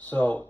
So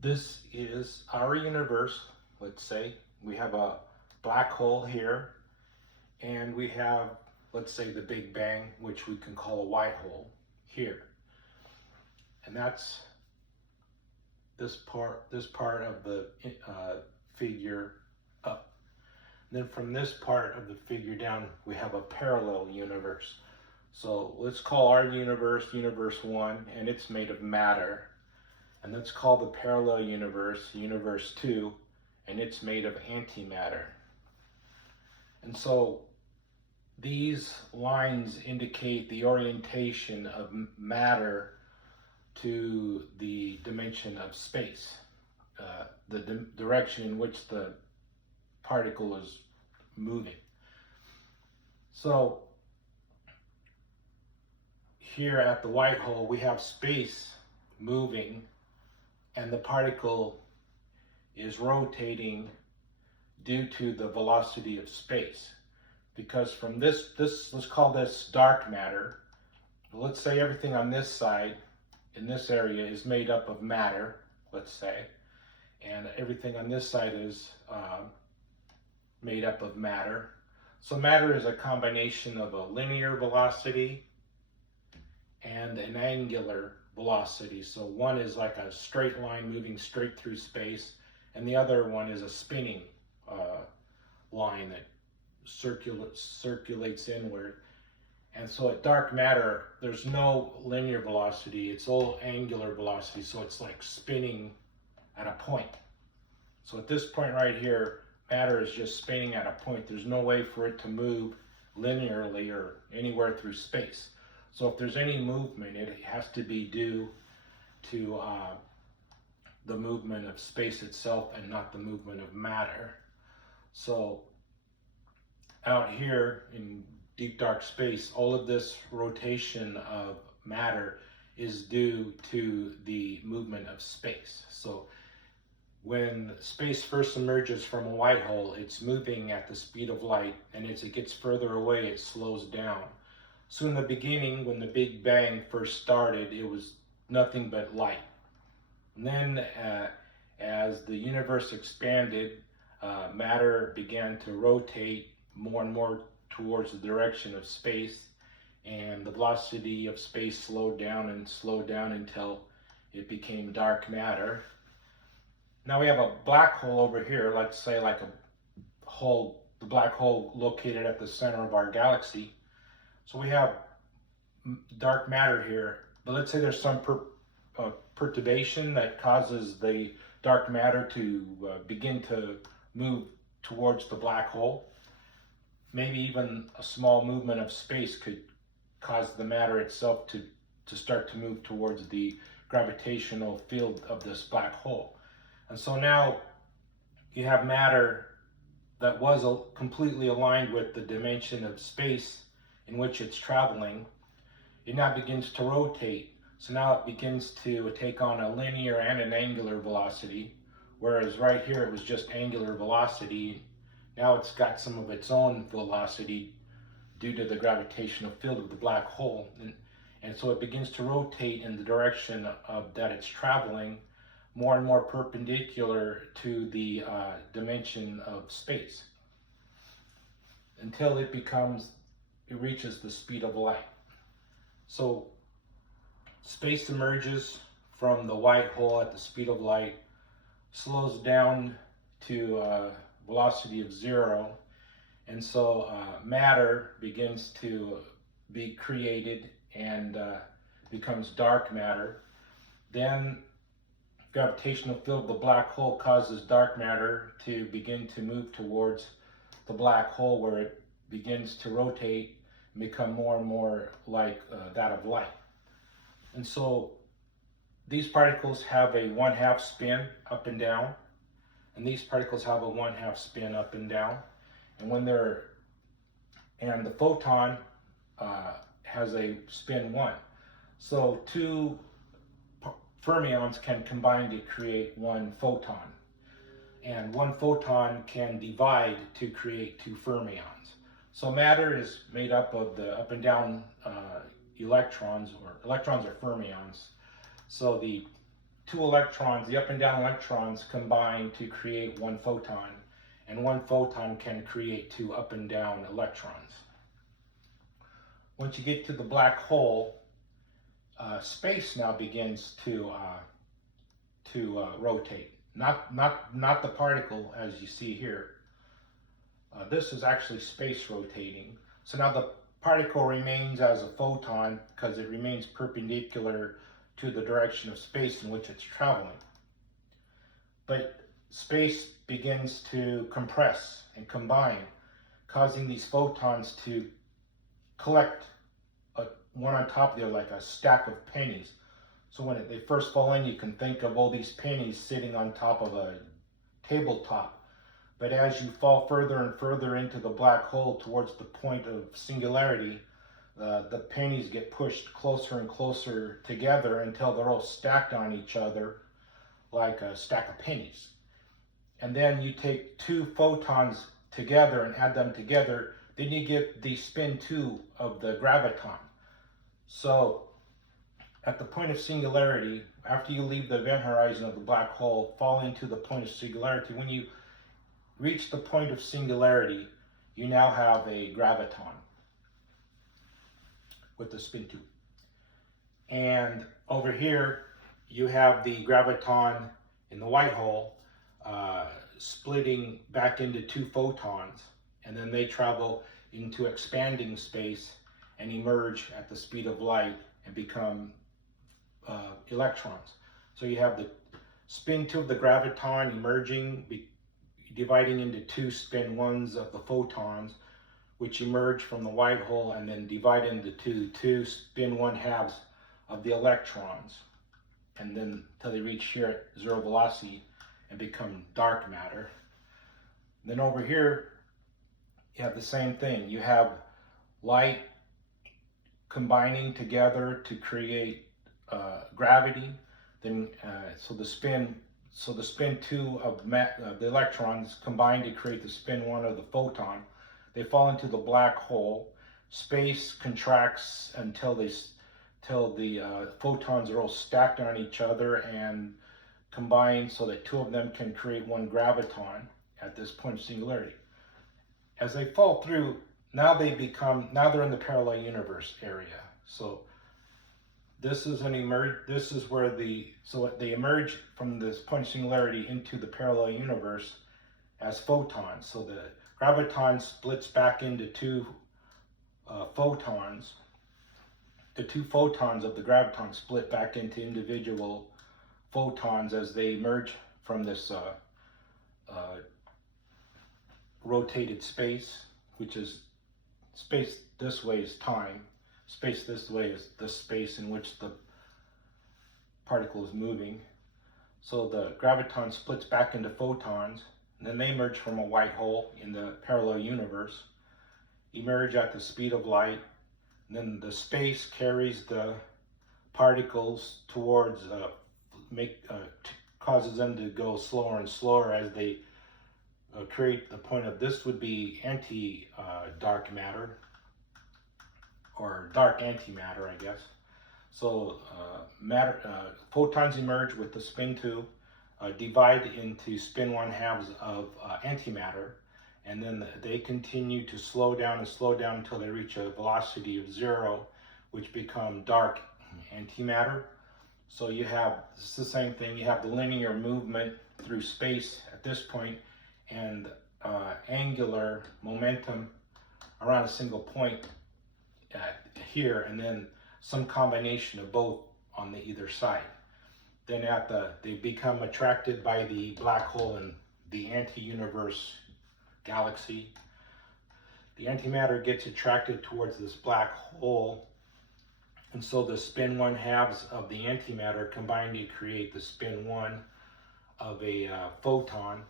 this is our universe. Let's say we have a black hole here, and we have, let's say, the Big Bang, which we can call a white hole here. And that's this part of the figure up. Then from this part of the figure down, we have a parallel universe. So let's call our universe Universe 1, and it's made of matter. And let's call the parallel universe Universe 2, and it's made of antimatter. And so these lines indicate the orientation of matter to the dimension of space, the direction in which the particle is moving. So here at the white hole, we have space moving, and the particle is rotating due to the velocity of space. Because from this, let's call this dark matter. Let's say everything on this side, in this area, is made up of matter, let's say, and everything on this side is made up of matter. So matter is a combination of a linear velocity and an angular velocity. So one is like a straight line moving straight through space, and the other one is a spinning line that circulates inward. And so at dark matter, there's no linear velocity, it's all angular velocity, so it's like spinning at a point. So at this point right here, matter is just spinning at a point. There's no way for it to move linearly or anywhere through space. So if there's any movement, it has to be due to the movement of space itself and not the movement of matter. So out here in deep dark space, all of this rotation of matter is due to the movement of space. So when space first emerges from a white hole, it's moving at the speed of light, and as it gets further away, it slows down. So in the beginning, when the Big Bang first started, it was nothing but light. And then as the universe expanded, matter began to rotate more and more towards the direction of space, and the velocity of space slowed down until it became dark matter. Now we have a black hole over here, let's say like the black hole located at the center of our galaxy. So we have dark matter here, but let's say there's some perturbation that causes the dark matter to begin to move towards the black hole. Maybe even a small movement of space could cause the matter itself to start to move towards the gravitational field of this black hole. And so now you have matter that was completely aligned with the dimension of space in which it's traveling. It now begins to rotate. So now it begins to take on a linear and an angular velocity, whereas right here it was just angular velocity. Now it's got some of its own velocity due to the gravitational field of the black hole. And so it begins to rotate in the direction of that it's traveling, more and more perpendicular to the dimension of space, until it reaches the speed of light. So space emerges from the white hole at the speed of light, slows down to a velocity of 0, and so matter begins to be created and becomes dark matter. Then gravitational field of the black hole causes dark matter to begin to move towards the black hole, where it begins to rotate and become more and more like that of light. And so these particles have a 1/2 spin up and down, and these particles have a 1/2 spin up and down. And the photon has a spin 1. So two fermions can combine to create one photon, and one photon can divide to create two fermions. So matter is made up of the up and down electrons, or electrons are fermions. So the two electrons, the up and down electrons, combine to create one photon, and one photon can create two up and down electrons. Once you get to the black hole, space now begins to rotate. Not the particle as you see here. This is actually space rotating. So now the particle remains as a photon because it remains perpendicular to the direction of space in which it's traveling. But space begins to compress and combine, causing these photons to collect one on top of the other like a stack of pennies. So when they first fall in, you can think of all these pennies sitting on top of a tabletop. But as you fall further and further into the black hole towards the point of singularity, the pennies get pushed closer and closer together until they're all stacked on each other like a stack of pennies. And then you take two photons together and add them together, then you get the spin 2 of the graviton. So at the point of singularity, after you leave the event horizon of the black hole, fall into the point of singularity, when you reach the point of singularity, you now have a graviton with the spin 2. And over here, you have the graviton in the white hole splitting back into two photons, and then they travel into expanding space and emerge at the speed of light and become electrons. So you have the spin 2 of the graviton emerging, dividing into two spin 1s of the photons, which emerge from the white hole and then divide into two spin 1 halves of the electrons, and then until they reach here at zero velocity and become dark matter. Then over here, you have the same thing. You have light combining together to create gravity. Then so the spin 2 of the electrons combine to create the spin 1 of the photon. They fall into the black hole. Space contracts until the photons are all stacked on each other and combine so that two of them can create one graviton at this point of singularity. As they fall through, now they're in the parallel universe area. So this is where they emerge from this point of singularity into the parallel universe as photons. So the graviton splits back into two photons. The two photons of the graviton split back into individual photons as they emerge from this rotated space, which is space this way is time. Space this way is the space in which the particle is moving. So the graviton splits back into photons, and then they emerge from a white hole in the parallel universe, emerge at the speed of light, and then the space carries the particles towards, causes them to go slower and slower as they create the point of, this would be anti-dark matter, or dark antimatter, I guess. So photons emerge with the spin 2, divide into spin 1 halves of antimatter, and then they continue to slow down until they reach a velocity of 0, which become dark antimatter. So you have, it's the same thing, you have the linear movement through space at this point, and angular momentum around a single point here, and then some combination of both on the either side. Then they become attracted by the black hole in the anti-universe galaxy. The antimatter gets attracted towards this black hole, and so the spin 1 halves of the antimatter combine to create the spin 1 of a photon.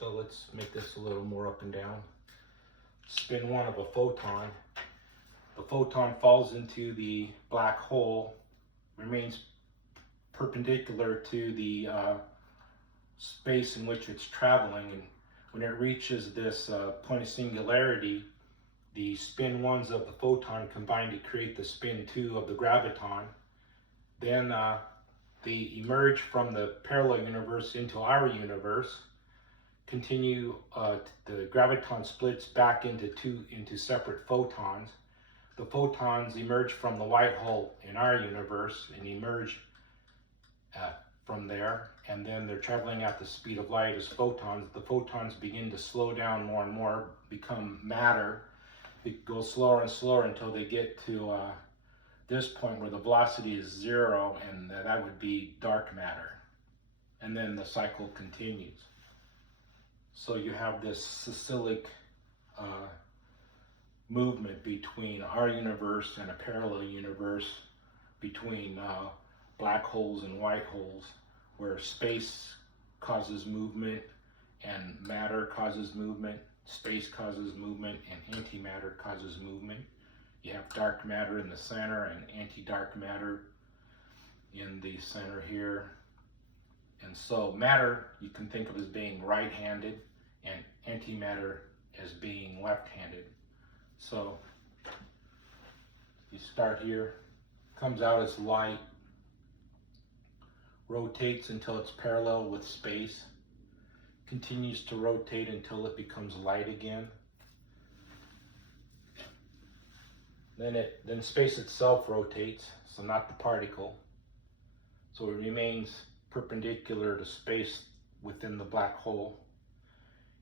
So let's make this a little more up and down. Spin 1 of a photon. The photon falls into the black hole, remains perpendicular to the space in which it's traveling, and when it reaches this point of singularity, the spin 1s of the photon combine to create the spin 2 of the graviton. Then they emerge from the parallel universe into our universe, continue, the graviton splits back into separate photons. The photons emerge from the white hole in our universe and emerge from there, and then they're traveling at the speed of light as photons. The photons begin to slow down more and more, become matter. It goes slower and slower until they get to this point where the velocity is 0, and that would be dark matter. And then the cycle continues. So you have this cyclic movement between our universe and a parallel universe, between black holes and white holes, where space causes movement and matter causes movement, space causes movement and antimatter causes movement. You have dark matter in the center and anti-dark matter in the center here. And so matter you can think of as being right-handed and antimatter as being left-handed. So you start here, comes out as light, rotates until it's parallel with space, continues to rotate until it becomes light again. Then space itself rotates, so not the particle. So it remains perpendicular to space within the black hole.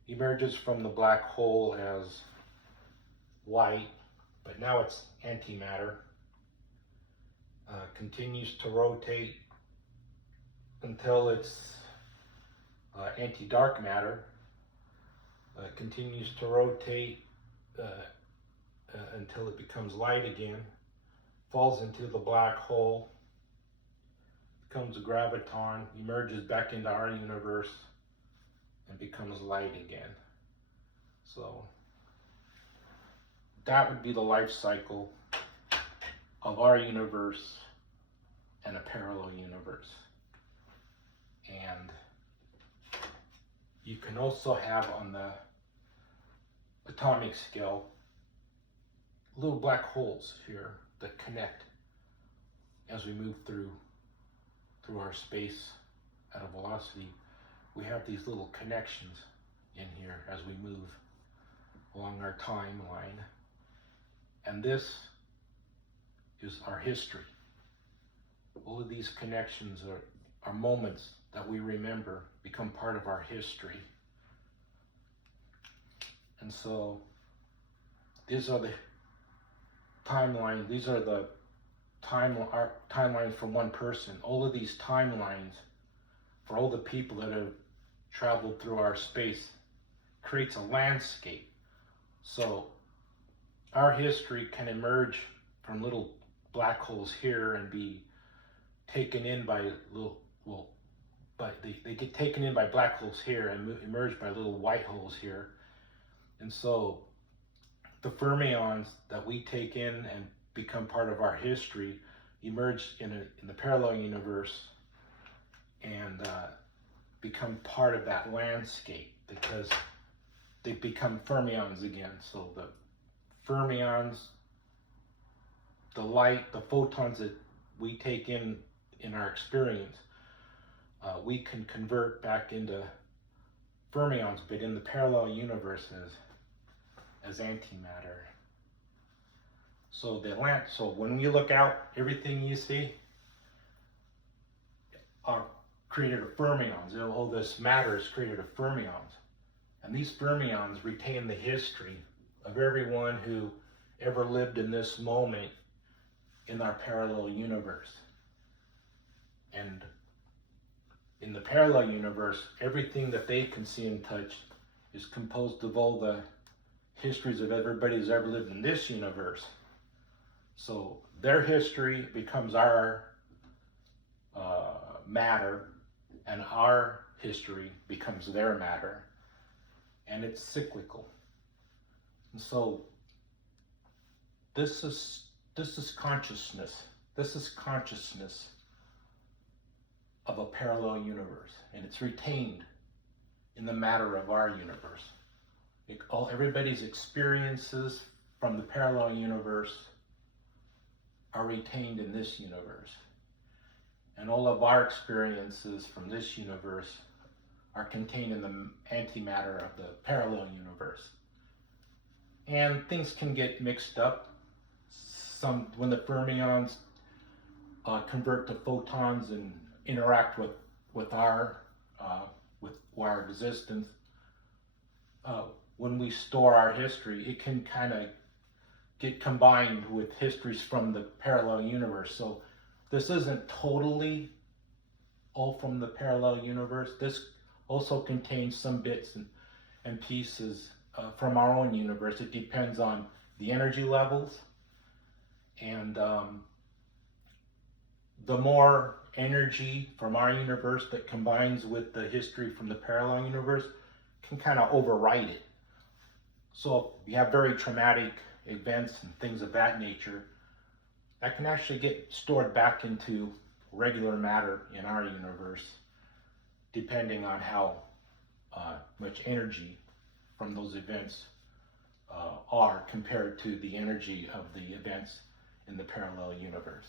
Emerges from the black hole as white, but now it's antimatter. Continues to rotate until it's anti-dark matter. Continues to rotate until it becomes light again. Falls into the black hole. Becomes a graviton. Emerges back into our universe and becomes light again. So that would be the life cycle of our universe and a parallel universe. And you can also have on the atomic scale little black holes here that connect as we move through our space at a velocity. We have these little connections in here as we move along our timeline. And this is our history. All of these connections are moments that we remember, become part of our history. And so these are the timelines, these are the timelines from one person. All of these timelines for all the people that have traveled through our space creates a landscape. So our history can emerge from little black holes here and be taken in by they get taken in by black holes here and emerge by little white holes here. And so the fermions that we take in and become part of our history emerge in the parallel universe and become part of that landscape because they become fermions again. So the fermions, the light, the photons that we take in our experience, we can convert back into fermions, but in the parallel universes as antimatter. So so when you look out, everything you see are created of fermions. All this matter is created of fermions. And these fermions retain the history of everyone who ever lived in this moment in our parallel universe. And in the parallel universe, everything that they can see and touch is composed of all the histories of everybody who's ever lived in this universe. So their history becomes our matter, and our history becomes their matter, and it's cyclical. And so this is consciousness. This is consciousness of a parallel universe, and it's retained in the matter of our universe. Everybody's experiences from the parallel universe are retained in this universe. and all of our experiences from this universe are contained in the antimatter of the parallel universe. And things can get mixed up. When the fermions convert to photons and interact with our existence, when we store our history, it can kind of get combined with histories from the parallel universe. So this isn't totally all from the parallel universe. This also contains some bits and pieces from our own universe. It depends on the energy levels, and the more energy from our universe that combines with the history from the parallel universe can kind of override it. So if you have very traumatic events and things of that nature, that can actually get stored back into regular matter in our universe, depending on how much energy from those events are compared to the energy of the events in the parallel universe.